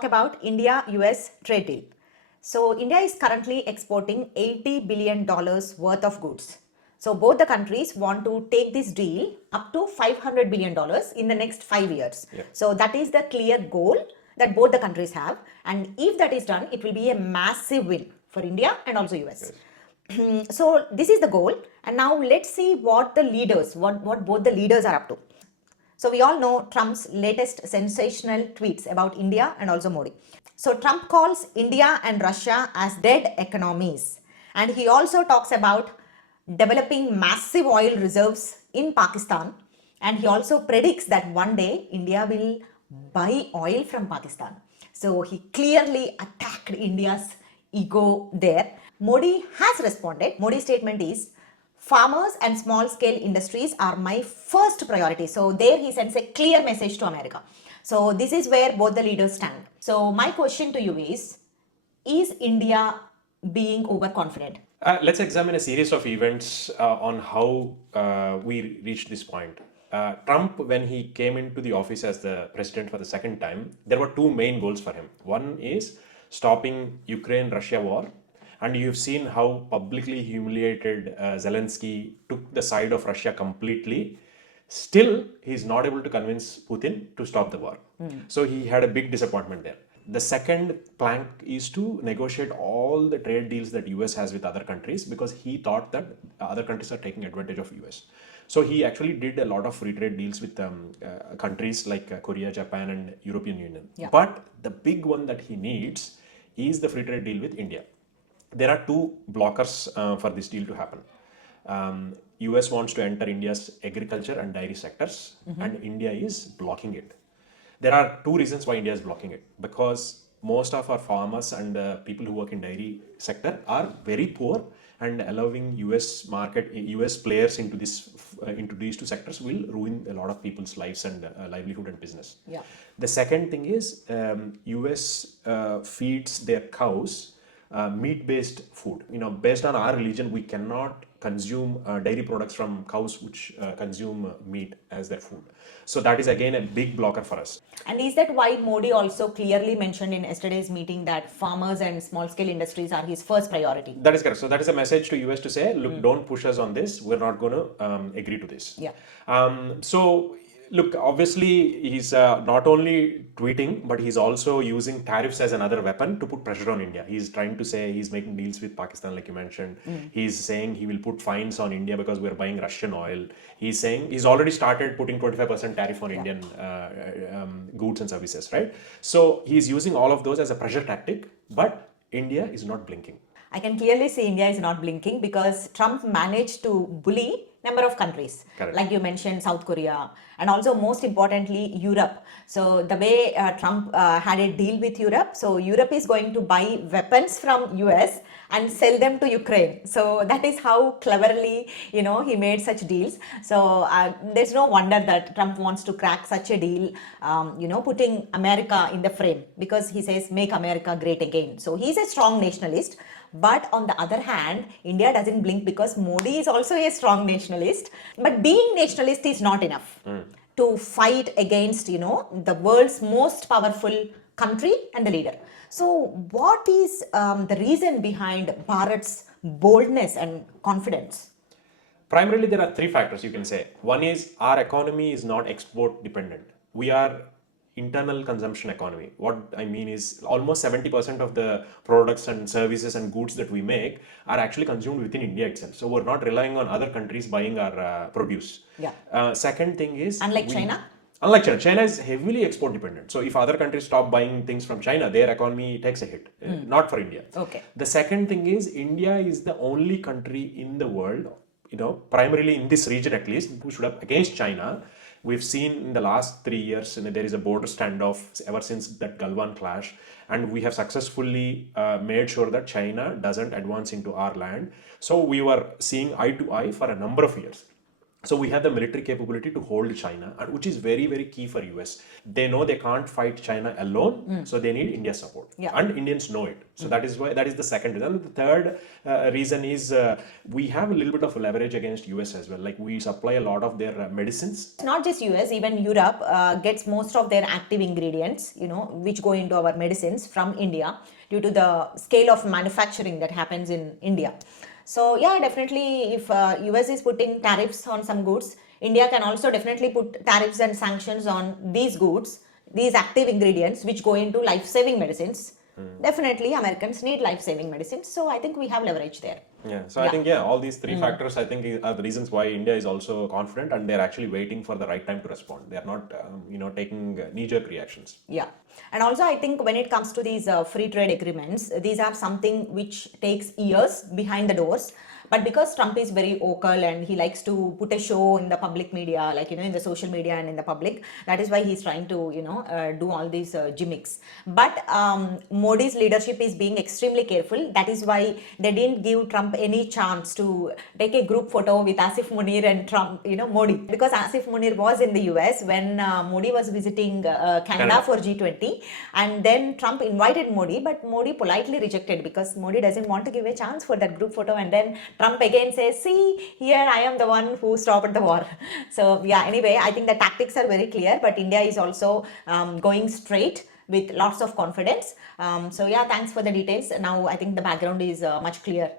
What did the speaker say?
talk about India-US trade deal. So India is currently exporting $80 billion worth of goods. So both the countries want to take this deal up to $500 billion in the next 5 years. Yeah. So that is the clear goal that both the countries have. And if that is done, it will be a massive win for India and also US. Yes. So this is the goal. And now let's see what the leaders, what both the leaders are up to. So we all know Trump's latest sensational tweets about India and also Modi. So Trump calls India and Russia as dead economies. And he also talks about developing massive oil reserves in Pakistan. And he also predicts that one day India will buy oil from Pakistan. So he clearly attacked India's ego there. Modi has responded. Modi's statement is, farmers and small scale industries are my first priority. So there he sends a clear message to America. So this is where both the leaders stand. So my question to you is India being overconfident? Let's examine a series of events on how we reached this point. Trump, when he came into the office as the president for the second time, there were two main goals for him. One is stopping Ukraine-Russia war. And you've seen how publicly humiliated Zelensky took the side of Russia completely. Still, he's not able to convince Putin to stop the war. So he had a big disappointment there. The second plank is to negotiate all the trade deals that US has with other countries, because he thought that other countries are taking advantage of US. So he actually did a lot of free trade deals with countries like Korea, Japan, and European Union. Yeah. But the big one that he needs is the free trade deal with India. There are two blockers for this deal to happen. US wants to enter India's agriculture and dairy sectors, and India is blocking it. There are two reasons why India is blocking it. Because most of our farmers and people who work in dairy sector are very poor, and allowing US market, US players into these two sectors will ruin a lot of people's lives and livelihood and business. Yeah. The second thing is US feeds their cows meat-based food. Based on our religion, we cannot consume dairy products from cows which consume meat as their food. So that is again a big blocker for us. And is that why Modi also clearly mentioned in yesterday's meeting that farmers and small-scale industries are his first priority? That is correct. So that is a message to US to say, look, don't push us on this. We're not going to agree to this. Yeah. So look, obviously he's not only tweeting, but he's also using tariffs as another weapon to put pressure on India. He's trying to say he's making deals with Pakistan, like you mentioned. He's saying he will put fines on India because we're buying Russian oil. He's saying he's already started putting 25% tariff on Indian goods and services, right? So he's using all of those as a pressure tactic, but India is not blinking. I can clearly see India is not blinking because Trump managed to bully number of countries. Correct. Like you mentioned, South Korea, and also most importantly, Europe. So the way Trump had a deal with Europe, so Europe is going to buy weapons from US and sell them to Ukraine. So that is how cleverly, he made such deals. So there's no wonder that Trump wants to crack such a deal, putting America in the frame, because he says, make America great again. So he's a strong nationalist. But on the other hand, India doesn't blink because Modi is also a strong nationalist. But being nationalist is not enough to fight against, the world's most powerful country and the leader. So what is the reason behind Bharat's boldness and confidence? Primarily, there are three factors you can say. One is our economy is not export dependent. We are internal consumption economy. What I mean is almost 70% of the products and services and goods that we make are actually consumed within India itself. So we're not relying on other countries buying our produce. Yeah. Second thing is, unlike China? Unlike China, China is heavily export dependent. So if other countries stop buying things from China, their economy takes a hit. Not for India. Okay. The second thing is, India is the only country in the world, primarily in this region at least, who stood up against China. We've seen in the last 3 years, there is a border standoff ever since that Galwan clash, and we have successfully made sure that China doesn't advance into our land. So we were seeing eye to eye for a number of years. So we have the military capability to hold China, and which is very, very key for US. They know they can't fight China alone, so they need India's support. Yeah. And Indians know it. So that is why, that is the second reason. The third reason is we have a little bit of leverage against US as well. Like we supply a lot of their medicines. Not just US, even Europe gets most of their active ingredients, which go into our medicines from India due to the scale of manufacturing that happens in India. So yeah, definitely if US is putting tariffs on some goods, India can also definitely put tariffs and sanctions on these goods, these active ingredients which go into life-saving medicines. Definitely Americans need life-saving medicines, so I think we have leverage there. Yeah, so I think all these three factors I think are the reasons why India is also confident, and they're actually waiting for the right time to respond. They are not taking knee-jerk reactions. Yeah, and also I think when it comes to these free trade agreements, these are something which takes years behind the doors. But because Trump is very vocal and he likes to put a show in the public media, like in the social media and in the public, that is why he's trying to do all these gimmicks. But Modi's leadership is being extremely careful. That is why they didn't give Trump any chance to take a group photo with Asif Munir and Trump, Modi, because Asif Munir was in the US when Modi was visiting Canada for G20, and then Trump invited Modi, but Modi politely rejected because Modi doesn't want to give a chance for that group photo, and then Trump again says, see, here I am the one who stopped the war. So yeah, anyway, I think the tactics are very clear, but India is also going straight with lots of confidence. So yeah, thanks for the details. Now I think the background is much clear.